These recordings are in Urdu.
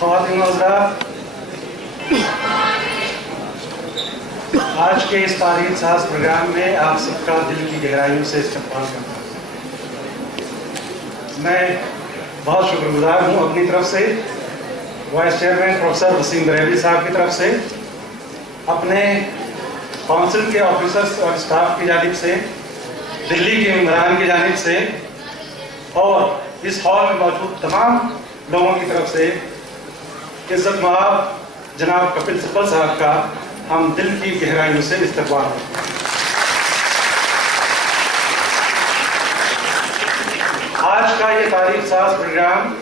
خواتین و حضرات، آج کے اس تاریخ ساز پروگرام میں آپ سب کا دل کی گہرائیوں سے استقبال کرتا ہوں۔ میں بہت شکر گزار ہوں اپنی طرف سے، vice chairman professor Wasim Barelvi صاحب کی طرف سے، اپنے کونسل کے آفیسرز اور اسٹاف کی جانب سے، دلی کے ممبران کی جانب سے اور اس ہال میں موجود تمام لوگوں کی طرف سے عزت مآب جناب کپل سبل صاحب کا ہم دل کی گہرائیوں سے استقبال کرتے ہیں۔ آج کا یہ تاریخ ساز پروگرام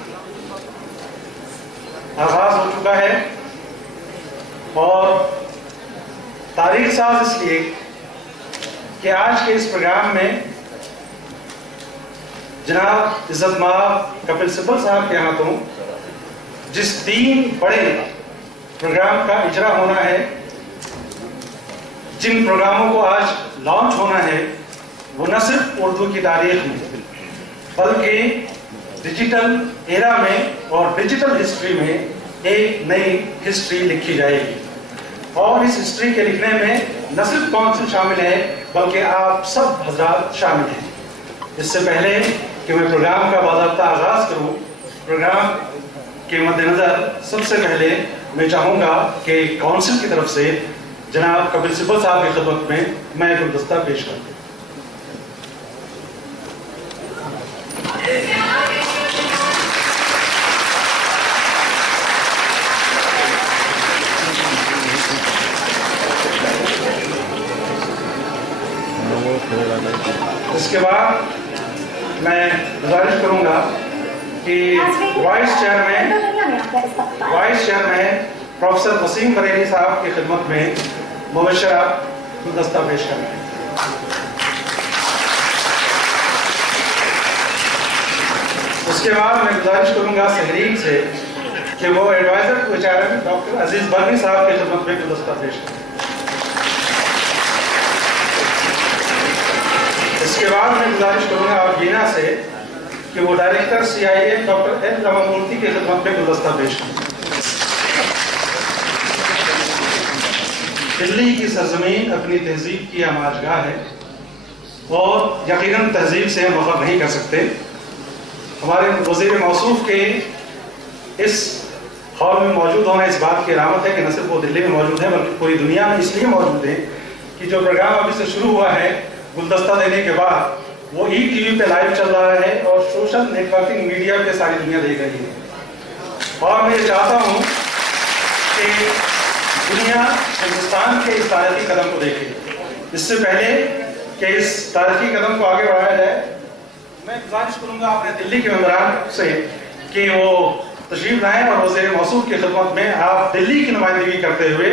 آغاز ہو چکا ہے، اور تاریخ ساز اس لیے کہ آج کے اس پروگرام میں جناب عزت مآب کپل سبل صاحب کے ہاتھوں جس 3 بڑے پروگرام کا اجرا ہونا ہے، جن پروگراموں کو آج لانچ ہونا ہے، وہ نہ صرف اردو کی تاریخ میں بلکہ ڈیجیٹل ایرا میں اور ڈیجیٹل ہسٹری میں ایک نئی ہسٹری لکھی جائے گی، اور اس ہسٹری کے لکھنے میں نہ صرف کونسل شامل ہے بلکہ آپ سب حضرات شامل ہیں۔ اس سے پہلے کہ میں پروگرام کا باضابطہ آغاز کروں، پروگرام کے مد نظر سب سے پہلے میں چاہوں گا کہ کونسل کی طرف سے جناب کپل سبل صاحب کی خدمت میں میں گلدستہ پیش کروں۔ اس کے بعد میں گزارش کروں گا کہ vice chairman professor Wasim Barelvi صاحب کی خدمت میں مبشرہ گلدستہ پیش کریں۔ اس کے بعد میں گزارش کروں گا سہرین سے کہ وہ ایڈوائزر ٹو HRM ڈاکٹر عزیز برنی صاحب کی خدمت میں گلدستہ پیش کریں۔ اس کے بعد میں گزارش کروں گا بینا سے کہ وہ ڈائریکٹر CIA ڈاکٹر L رامامورتی کی خدمت میں گلدستہ پیش کریں۔ دلی کی سرزمین اپنی تہذیب کی آماجگاہ ہے، اور یقیناً تہذیب سے ہم فخر نہیں کر سکتے۔ ہمارے وزیر موصوف کے اس ہال میں موجود ہونا اس بات کی علامت ہے کہ نہ صرف وہ دلی میں موجود ہیں بلکہ پوری دنیا میں اس لیے موجود ہیں کہ جو پروگرام ابھی سے شروع ہوا ہے گلدستہ دینے کے بعد وہ ETV پہ لائیو چل رہا ہے اور سوشل نیٹ ورکنگ میڈیا پہ ساری دنیا دیکھ رہی ہے، اور میں یہ چاہتا ہوں کہ دنیا ہندوستان کے اس تاریخی قدم کو دیکھے۔ اس سے پہلے کہ اس تاریخی قدم کو آگے بڑھایا جائے، میں گزارش کروں گا اپنے دلی کے ممبران سے کہ وہ تشریف لائیں اور وزیر موصوف کی خدمت میں آپ دلی کی نمائندگی کرتے ہوئے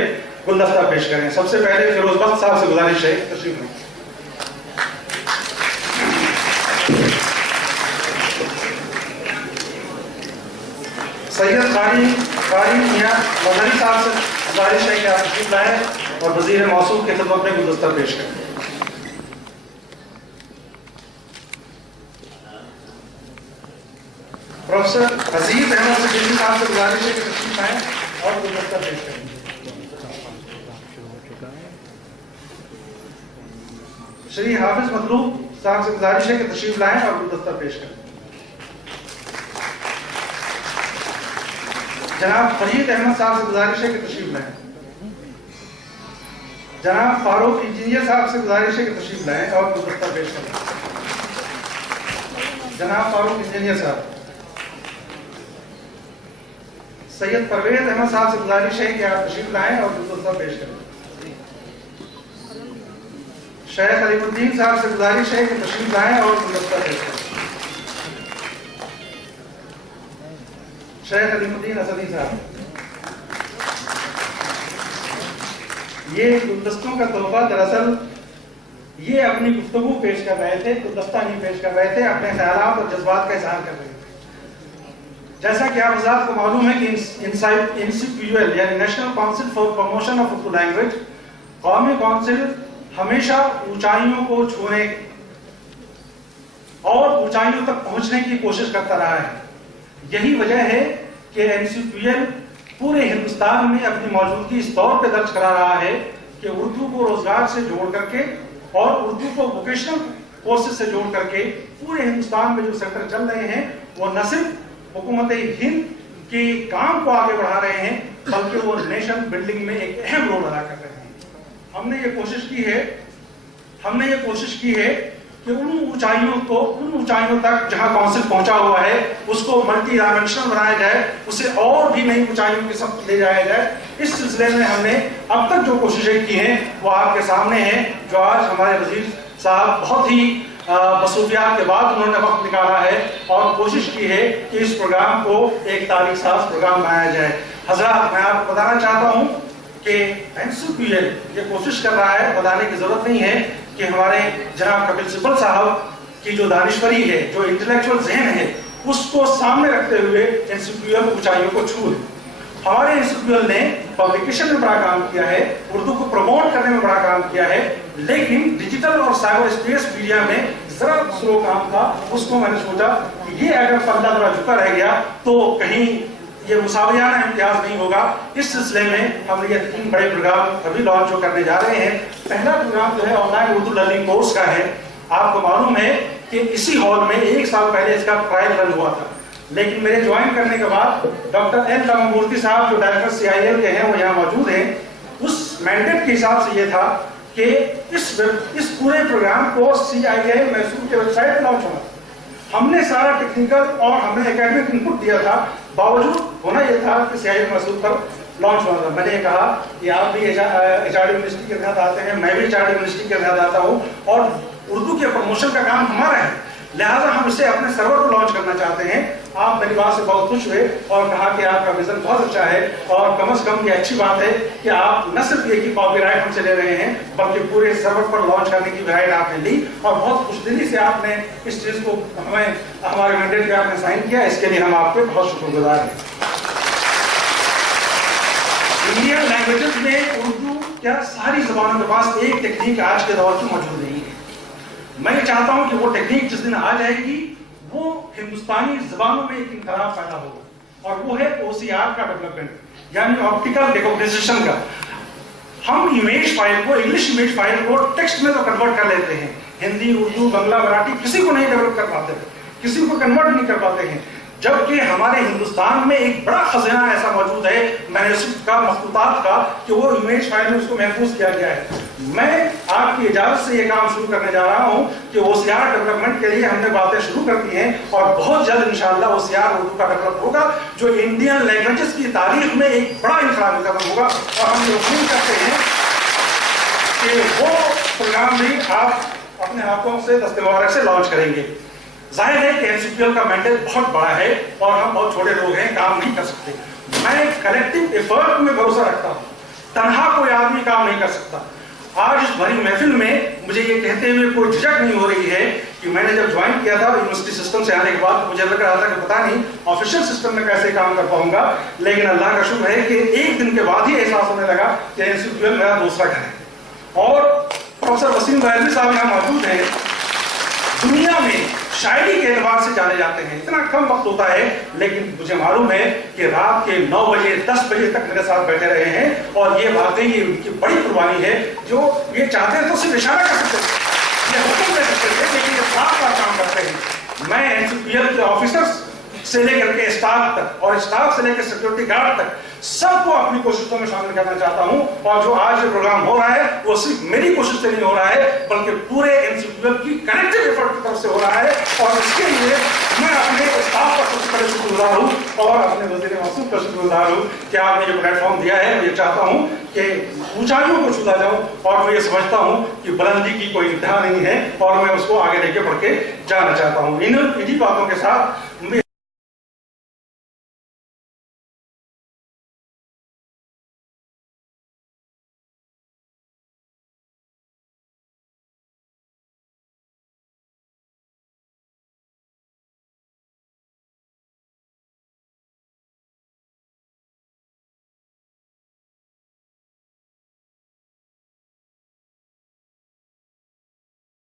گلدستہ پیش کریں۔ سب سے پہلے فیروز بخت صاحب سے گزارش ہے تشریف لائیں۔ سید قاری میاں مظہری صاحب سے گزارش ہے کہ آپ تشریف لائیں اور وزیر موصوف کی خدمت میں گلدستہ پیش کریں۔ پروفیسر عزیز احمد صدیقی صاحب سے گزارش ہے کہ تشریف لائیں اور گلدستہ پیش کریں۔ شری حافظ مطلوب صاحب سے گزارش ہے کہ تشریف لائیں اور گلدستہ پیش کریں۔ جناب فرید احمد صاحب سے گزارش ہے کہ تشریف لائیں۔ جناب فاروق انجینئر صاحب سے گزارش ہے کہ تشریف لائیں اور گلدستہ پیش کریں۔ جناب فاروق انجینئر صاحب۔ سید پرویز احمد صاحب سے گزارش ہے کہ آپ تشریف لائیں اور گلدستہ پیش کریں۔ شیخ علیم الدین صاحب سے گزارش ہے کہ تشریف لائیں اور گلدستہ پیش کریں۔ شیخ علیم الدین اسدی صاحب۔ یہ گلدستوں کا تحفہ دراصل یہ اپنی گفتگو پیش کر رہے تھے، گلدستہ نہیں پیش کر رہے تھے، اپنے خیالات اور جذبات کا اظہار کر رہے تھے۔ جیسا کہ آپ حضرات کو معلوم ہے کہ NCPUL یعنی national council for promotion of Urdu language قومی کونسل ہمیشہ اونچائیوں کو چھونے اور اونچائیوں تک پہنچنے کی کوشش کرتا رہا ہے۔ یہی وجہ ہے کہ NCPL پورے ہندوستان میں اپنی موجودگی اس طور پہ درج کرا رہا ہے کہ اردو کو روزگار سے جوڑ کر کے اور اردو کو ووکیشنل کورسز سے جوڑ کر کے پورے ہندوستان میں جو سینٹر چل رہے ہیں وہ نہ صرف حکومت ہند کے کام کو آگے بڑھا رہے ہیں بلکہ وہ نیشن بلڈنگ میں ایک اہم رول ادا کر رہے ہیں۔ ہم نے یہ کوشش کی ہے کہ ان اونچائیوں تک جہاں کونسل پہنچا ہوا ہے اس کو ملٹی ڈائمینشنل بنایا جائے، اسے اور بھی نئی اونچائیوں کی سمت لے جایا جائے۔ اس سلسلے میں ہم نے اب تک جو کوششیں کی ہیں وہ آپ کے سامنے ہیں، جو آج ہمارے وزیر صاحب بہت ہی مصروفیات کے بعد انہوں نے وقت نکالا ہے اور کوشش کی ہے کہ اس پروگرام کو ایک تاریخ ساز پروگرام بنایا جائے۔ حضرات، میں آپ کو بتانا چاہتا ہوں کہ NCPL یہ کوشش کر رہا ہے، بتانے کی ضرورت نہیں ہے کہ ہمارے جناب کپل سبل صاحب کی جو دانشوری ہے، جو انٹلیکچوئل ذہن ہے، اس کو سامنے رکھتے ہوئے NCPL اونچائیوں کو چھو ہے۔ ہمارے NCPL نے پبلیکیشن میں بڑا کام کیا ہے، اردو کو پروموٹ کرنے میں بڑا کام کیا ہے، لیکن ڈیجیٹل اور سائبر اسپیس میڈیا میں ذرا سلو کام تھا۔ اس کو میں نے سوچا کہ یہ اگر پلہ ذرا جھکا رہ گیا تو کہیں یہ مساویانہ امتیاز نہیں ہوگا۔ اس سلسلے میں ہم نے یہ 3 بڑے پروگرام ابھی لانچ کرنے جا رہے ہیں۔ پہلا پروگرام جو ہے on line Urdu learning course کا ہے۔ آپ کو معلوم ہے کہ اسی ہال میں 1 سال پہلے اس کا ٹرائل رن ہوا تھا، لیکن میرے جوائن کرنے کے بعد ڈاکٹر این رامامورتی صاحب جو ڈائریکٹر CIL کے ہیں وہ یہاں موجود ہیں، اس مینڈیٹ کے حساب سے یہ تھا کہ اس پورے پروگرام کو CIL میسور کے ویب سائٹ پہ لانچ ہونا تھا۔ ہم نے سارا ٹیکنیکل اور ہم نے اکیڈمک انپٹ دیا تھا، باوجود ہونا یہ تھا کہ CIL میسور پر لانچ ہونا تھا۔ میں نے یہ کہا کہ آپ بھی HRD یونیورسٹی کے تحت آتے ہیں، میں بھی HRD یونیورسٹی کے تحت آتا ہوں اور اردو کے پروموشن کا کام ہمارا ہے، لہٰذا ہم اسے اپنے سرور پر لانچ کرنا چاہتے ہیں۔ آپ میری بات سے بہت خوش ہوئے اور کہا کہ آپ کا ویژن بہت اچھا ہے اور کم از کم یہ اچھی بات ہے کہ آپ نہ صرف یہ کہ کاپی رائٹ ہم سے لے رہے ہیں بلکہ پورے سرور پر لانچ کرنے کی رائٹ آپ نے لی اور بہت خوش دلی سے آپ نے اس چیز کو ہمیں ہمارے مینڈیٹ پہ آپ نے سائن کیا۔ اس کے لیے ہم آپ کے بہت شکر گزار ہیں۔ انڈین لینگویجز میں اردو کیا ساری زبانوں کے پاس ایک ٹیکنیک آج کے دور کی موجود نہیں ہے۔ میں یہ چاہتا ہوں کہ وہ ٹیکنیک جس دن آ جائے گی وہ ہندوستانی زبانوں میں ایک انقلاب پیدا ہوگا اور وہ ہے OCR کا ڈیولپمنٹ، یعنی آپٹیکل ڈیکومپوزیشن کا۔ ہم امیج فائل کو، انگلش امیج فائل کو ٹیکسٹ میں تو کنورٹ کر لیتے ہیں، ہندی، اردو، بنگلہ، مراٹھی کسی کو نہیں ڈیولپ کر پاتے، کسی کو کنورٹ نہیں کر پاتے ہیں، جبکہ ہمارے ہندوستان میں ایک بڑا خزانہ ایسا موجود ہے مینوسکرپٹ کا، مخطوطات کا، کہ وہ امیج فائل میں اس کو محفوظ کیا گیا ہے۔ میں آپ کی اجازت سے یہ کام شروع کرنے جا رہا ہوں کہ OCR ڈیولپمنٹ کے لیے ہم نے باتیں شروع کر دی ہیں اور بہت جلد انشاءاللہ OCR اردو کا ڈیولپ ہوگا جو انڈین لینگویجز کی تاریخ میں ایک بڑا انقلابی قدم ہوگا اور ہم یہ امید کرتے ہیں کہ وہ پروگرام بھی آپ اپنے ہاتھوں سے دست مبارک سے لانچ کریں گے۔ ظاہر ہے کہ NCPL کا مینڈیٹ بہت بڑا ہے اور ہم بہت چھوٹے لوگ ہیں، کام نہیں کر سکتے۔ میں کلیکٹیو ایفرٹ میں بھروسہ رکھتا ہوں، تنہا کوئی آدمی کام نہیں کر سکتا۔ آج اس بھری محفل میں مجھے یہ کہتے ہوئے کوئی جھجک نہیں ہو رہی ہے کہ میں نے جب جوائن کیا تھا یونیورسٹی سسٹم سے آنے کے بعد مجھے لگ رہا تھا کہ پتہ نہیں آفیشیل سسٹم میں کیسے کام کر پاؤں گا، لیکن اللہ کا شکر ہے کہ ایک دن کے بعد ہی احساس ہونے لگا کہ NCPL میرا دوسرا گھر ہے۔ اور پروفیسر وسیم بہلوی صاحب یہاں موجود ہیں، دنیا میں شاعری کے اعتبار سے جانے جاتے ہیں، اتنا کم وقت ہوتا ہے لیکن مجھے معلوم ہے کہ رات کے 9 بجے 10 بجے تک میرے ساتھ بیٹھے رہے ہیں اور یہ واقعی یہ ان کی بڑی قربانی ہے۔ جو یہ چاہتے ہیں تو صرف اشارہ کر سکتے ہیں، یہ حکم دے سکتے ہیں، لیکن یہ ساتھ ساتھ کام کرتے ہیں۔ میں NCPL کے آفیسرز سے لے کر کے اسٹاف تک اور اسٹاف سے لے کر سیکورٹی گارڈ تک سب کو اپنی کوششوں میں شامل کرنا چاہتا ہوں اور جو آج یہ پروگرام ہو رہا ہے وہ صرف میری کوشش سے نہیں ہو رہا ہے بلکہ پورے NCPL کی کلیکٹیو ایفرٹ کی طرف سے ہو رہا ہے اور اس کے لیے میں اپنے اسٹاف کا سب سے پہلے شکر گزار ہوں اور اپنے وزیر موصوف کا شکر گزار ہوں کہ آپ نے یہ پلیٹ فارم دیا ہے۔ میں یہ چاہتا ہوں کہ اونچائیوں کو چھوتا جاؤں اور میں یہ سمجھتا ہوں کہ بلندی کی کوئی انتہا نہیں ہے اور میں اس کو آگے لے کے بڑھ کے جانا چاہتا ہوں۔ انہی باتوں کے ساتھ